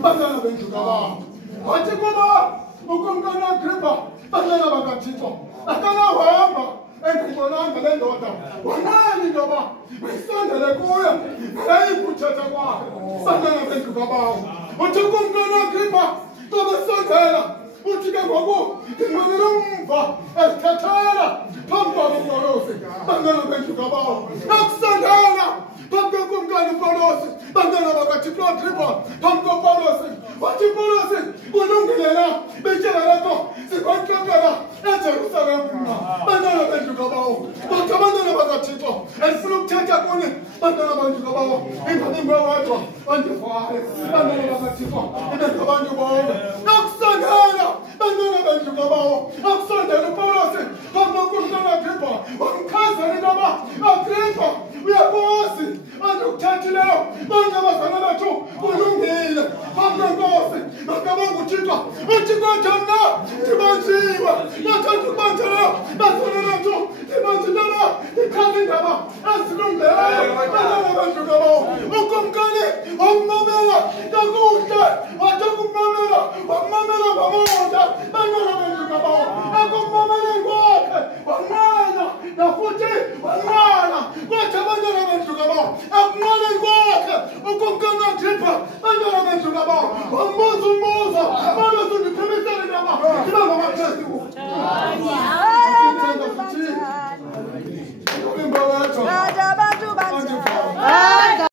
만나나 벤주가봐 어찌고봐 우금가나 그래봐 만나나 바가치죠 아까나 와봐 앵기거나 내가 너다 원하니 너봐 윗선들의 꼬야 나이 붙여자봐 만나나 벤주가봐 어찌고가나 그래봐 또는 선대라 우치가 보고 뒷문으로 봐 에스테타라 덤바로 걸어오세 만나나 벤주가봐 악선하라 덤바 꿈가는 걸어오세 만나나 바가치 플러트리버 덤바 걸어오세 와치 걸어오세 우동기래나 메시아라도 세관경가라 에제루살렘 만나나 벤주가봐 막타 만나나 바가치 또 에스룩 제자고는 만나나 벤주가봐 인파님 뭐와줘 완전 화해 만나나 바가치 또 이제 가만히 봐 악선하라 만나나 벤주가봐 악선대로 걸어오세 덤바 꿈가나 그래봐 왕카사리가봐 그래봐 We are bossy. Ando chatileo. Manga masana cho. Ulungile. Manga bossy. Manga mangu chitwa. Uchikwa chana. Timanjiwa. Matantu mantara. Masana cho. Timanjidara. Tikazindaba. Aslumle. Manga manjugaba. Ukumkani. Ommamela. Tagusta. Atakumamela. Ommamela mamoda. Manga manjugaba. Akummamela ngwaka. Wangana. Nafuti. Wangana. Mandala Benjugaba, Akmana Walk, Okokana Tripper, Mandala Benjugaba, Moza, Mother to the Commissioner.